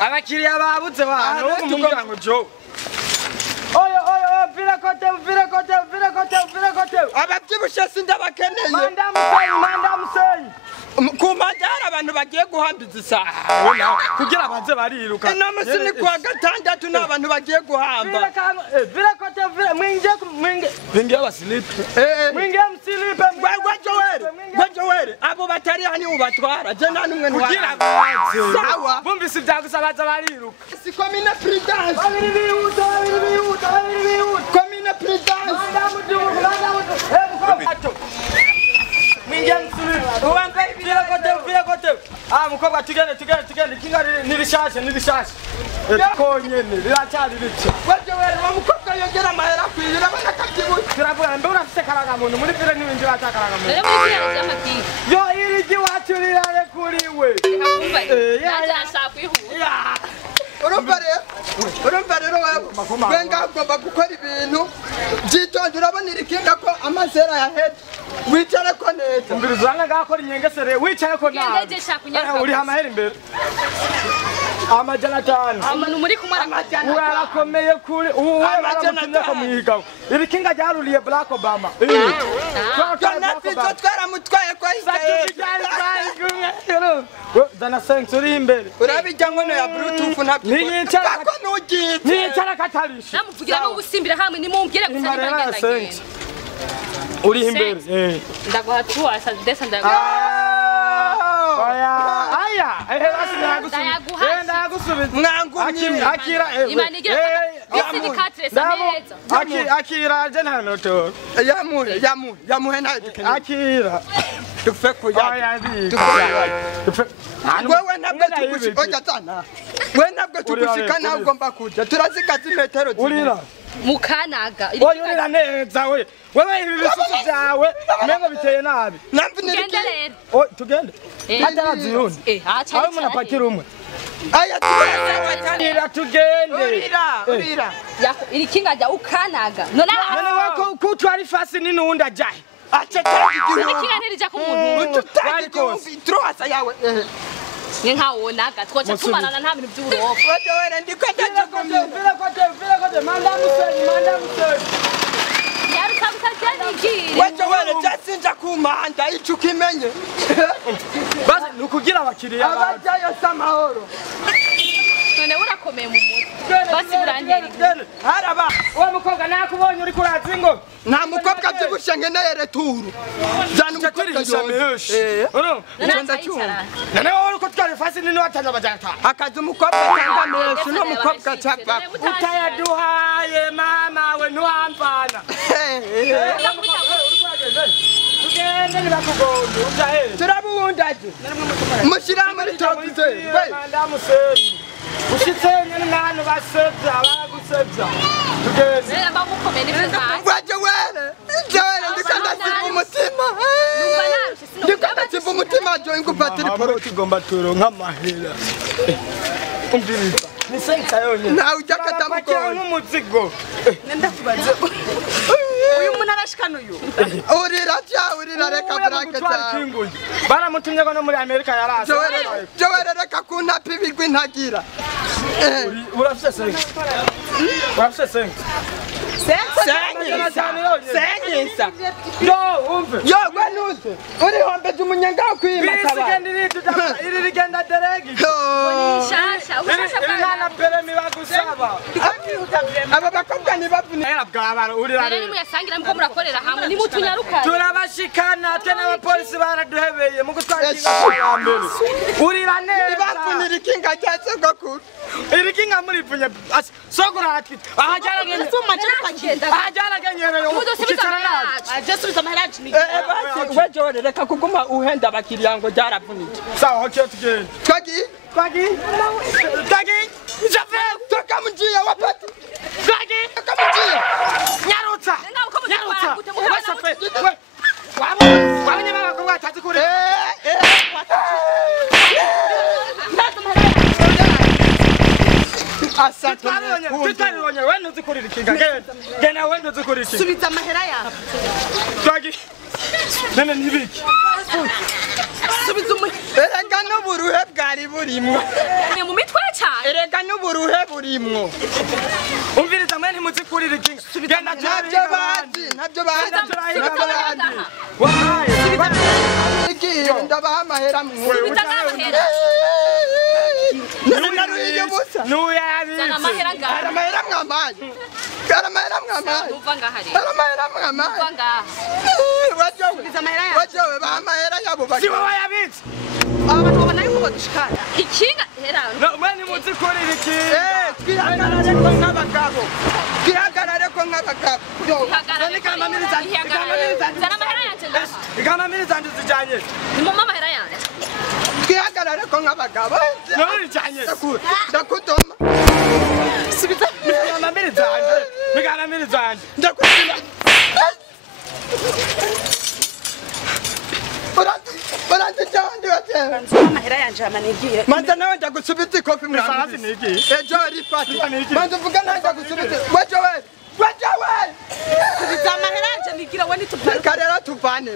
abakiriya babuze wana wo kumubwira ngo jo oyo vira kote ababyibushe sindabakeneye manda musenyi kumanda hari abantu bagiye guhambiza isaha kugira abanze bariruka inama sini kwa gatandatu n'abantu bagiye guhamba vira kote mwinge abasilipe mwinge msilipe gwajowere abo batari hani ubatwara je nta numwe kugira abanze sawa bumvise ibyagusabaza bariruka si komine prudence komine prudence mwinge msilipe uwangaye vira kote mukobwa tugende kinga nirishashe konyene riracyari bice gwajowere mukobwa yogera amahera kwira bana kakiburi turavuga mbe urafise karaga muntu muri vire n'ibindi batakaraga muntu rero muri vire y'amakiri yo irigi wacu rirare kuriwe nashaka kwihuta urumva rero wenga ugomba gukora ibintu byitonde urabona irikinga ko amazera yaheze wicare ko neza umbirizanga gakora inyengesere wicaye ko nabi uri hamahera imbere amajana 5 amanu muri kumara amajana urakomeye kuri amajana ko muhigaho irikinga ryaruriye Barack Obama twaramutwaye ko zana sense uri imbere urabijya ngono ya bluetooth ntabwo ko nugitse nicara katarishi namuvugira no gusimbira hamwe nimumbwire gusa nibagenda uri imbere ndaguhatuwa asa desa ndaguha aya ndagusubiza mwangumye akira akira je nta noto yamuhe nta dukeneye akira tufe kuya wewe ntabwo tugushika cyane we ntabwo tugushika nawe ugomba kuja turazikaza imetero urira mukanaga urira neza wewe ibi bisusu byawe mengo biteye nabi tugende hatarazi yundi aho umuntu apakira umwe aya tugende urira iri kinga jya ukanaga none wako kutwari fasi n'undi ajahe acha tangi iri kinga ntirija ku muntu troasa yawe nkawo naga twocha tumanana nta bintu by'uburofa waje wera ndiko ndaje vira kote manda musenyi yaruka butajyanigire waje wera jasinja kumanda ico kimenye basi nukugira abakiriya abajayo samahoro none urakomeye mu mutwe basi burangeri haraba uwo mukobwa nakubonye uri kuraza ingo nta mukobwa byibushe ngeneye returu zana umukobwa yoje nanda cyumva nane wowe uko twari fasi nini watanga bajata akazi umukobwa cyangwa mesu no mukobwa cyapa utayaduhaye mama we ntuhamvana tugende nibakugonde ujahe turabundaje mushira muri tobize we ndamuseni ushitsenye n'ahantu basebya bagusebya tugeze rero bamukomeye n'ibyo waje wera ndikandasiba umutima ndikandasiba umutima jo ingupatira poroti igomba turonka amahera umviriza ni sensa yonyine nawe ujakata mukoro nk'umuzigo ndakubaze uyu muntu arashikana uyu urira reka brake cyane baramutumye ko no muri Amerika yarase Joel reka kunapa ibigwi ntagira urafise sensa Senyisa. Yo, umve. Yo, gwanuze. Uri hombe z'umunyanga kwima kaba. Iri rigenda deregi. Shasha, Nana peremi bagusaba. Aba bakobwa ni bavune. Era bwabara uri rare. Rero muyasangira mko murakorera hamwe ni mutunyaruka. Turabashikana twe n'abapolisi baraduhebeye mu gutwakinga ya mbere. Uri rane. Bavunira ikinga cyase gakuru. Iri kinga muri vunye. Sogura ati. Ahajara ngene suma cyakagenda. Ahajara ngene yo. Ajasubiza amaheraji ni. Basi weje reka kuguma uhenda abakiriya ngo byaravunije. Sawa hoce tugende. Twagi. Jave toka mjia wapati. Twagi toka mjia. Nyarutsa. Wasafe. Wabonye baba ko batazi kure. Asante. Tutaribonye wende uzikurira ikinga. Gena wende uzikurira ikinga. Subiza amahera yawe. Twagi. Nene nibiki. Subiza umwe. Erega no buruhe bwari burimo. Mu mitwe n'uburuhe burimwo umviriza mwe ntimuzikurira ikinga genda ntabyo bazi wahaye igiye ndabaha amahera mwe naruhiye ubusa nuyabitse amahera ngaha aramahera mwamaye wajowe bamahera yabo si wowe yabitse abantu babona yuko badushikana ikinga hera mwe ntimuzikurira ikinga twihagarare ko nk'abagabo zana amahera yanjye ngaha ikamamiri zanje zijanye nimumpe amahera yanjye twihagarare ko nk'abagabo none zijanye ndakudoma sibita ikamamiri zanje ndakudoma Uranzi watewe amahera yanje amanigiye manza nawe ndagusubiza ikofi Farasi nigiye ejo rifati manza uvuga nawe ndagusubiza wajowe subiza amahera yanje nigira we nitupara karera tuvane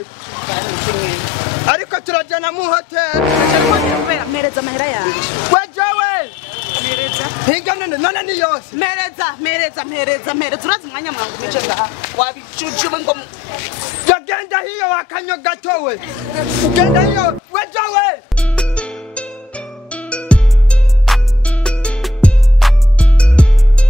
ariko turajana mu hotel mereza amahera yanje wajowe mereza hinga none ni yose mereza urazi umwanya mwangu mije ngaha wabicujube ngo genda hiyo wakanyo gatowe ugenda hiyo wajowe